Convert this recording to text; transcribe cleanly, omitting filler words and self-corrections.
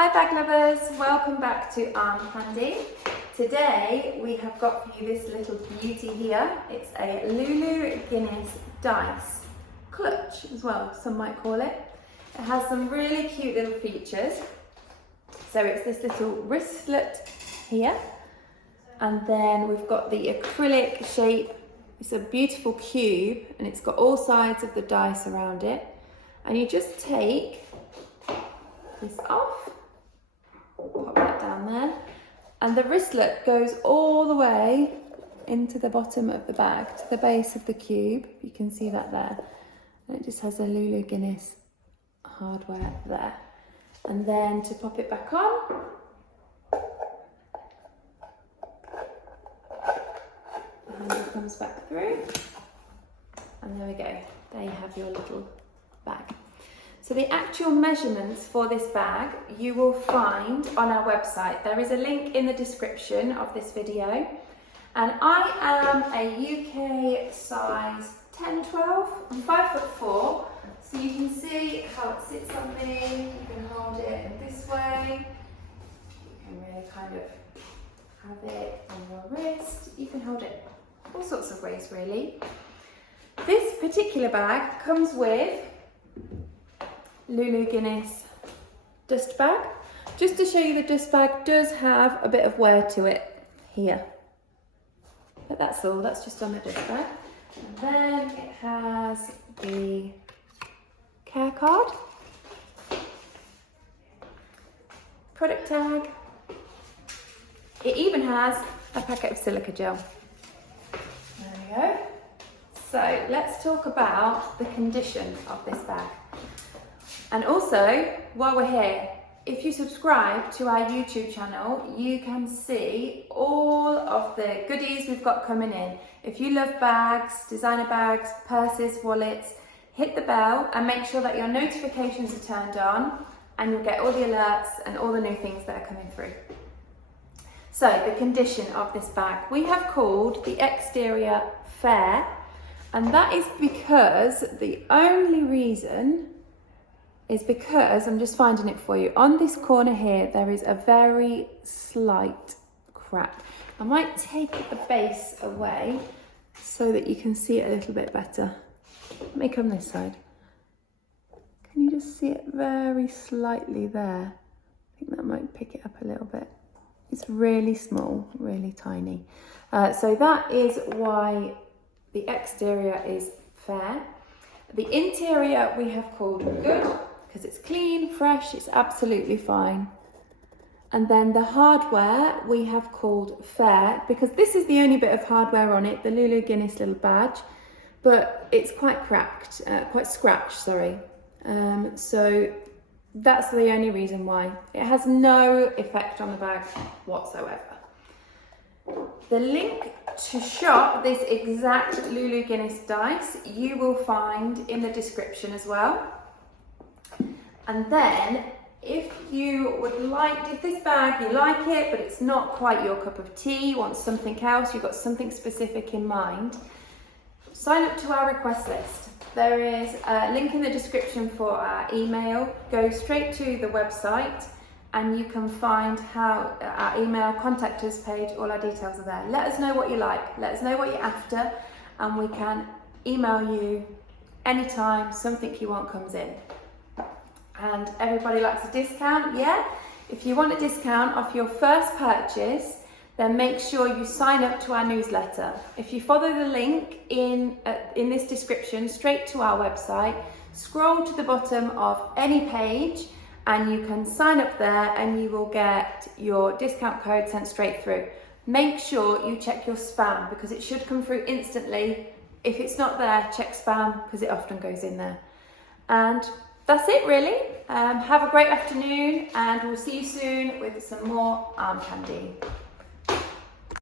Hi bag lovers, welcome back to Arm Candy. Today we have got for you this little beauty here. It's a Lulu Guinness dice clutch as well, some might call it. It has some really cute little features. So it's this little wristlet here, and then we've got the acrylic shape. It's a beautiful cube and it's got all sides of the dice around it. And you just take this off, pop that down there, and the wristlet goes all the way into the bottom of the bag, to the base of the cube. You can see that there. And it just has a Lulu Guinness hardware there. And then to pop it back on, the handle comes back through, and there we go. There you have your little bag. So the actual measurements for this bag you will find on our website. There is a link in the description of this video. And I am a UK size 10-12. I'm 5'4", so you can see how it sits on me. You can hold it in this way. You can really kind of have it on your wrist. You can hold it all sorts of ways really. This particular bag comes with Lulu Guinness dust bag. Just to show you, the dust bag does have a bit of wear to it here, but that's all. That's just on the dust bag. And then it has the care card, product tag. It even has a packet of silica gel. There we go. So let's talk about the condition of this bag. And also, while we're here, if you subscribe to our YouTube channel, you can see all of the goodies we've got coming in. If you love bags, designer bags, purses, wallets, hit the bell and make sure that your notifications are turned on, and you'll get all the alerts and all the new things that are coming through. So the condition of this bag, we have called the exterior fair, and that is because the only reason is because, I'm just finding it for you, on this corner here there is a very slight crack. I might take the base away so that you can see it a little bit better. Let me come this side. Can you just see it very slightly there? I think that might pick it up a little bit. It's really small, really tiny. So that is why the exterior is fair. The interior we have called good, because it's clean, fresh, it's absolutely fine. And then the hardware we have called fair, because this is the only bit of hardware on it, the Lulu Guinness little badge, but it's quite cracked, quite scratched, sorry. So that's the only reason why. It has no effect on the bag whatsoever. The link to shop this exact Lulu Guinness dice you will find in the description as well. And then if you would like, if this bag, you like it, but it's not quite your cup of tea, you want something else, you've got something specific in mind, sign up to our request list. There is a link in the description for our email. Go straight to the website and you can find how our email, contact us page, all our details are there. Let us know what you like, let us know what you're after, and we can email you anytime something you want comes in. And everybody likes a discount, yeah? If you want a discount off your first purchase, then make sure you sign up to our newsletter. If you follow the link in this description straight to our website, scroll to the bottom of any page and you can sign up there and you will get your discount code sent straight through. Make sure you check your spam because it should come through instantly. If it's not there, check spam because it often goes in there. And that's it really. Have a great afternoon and we'll see you soon with some more arm candy.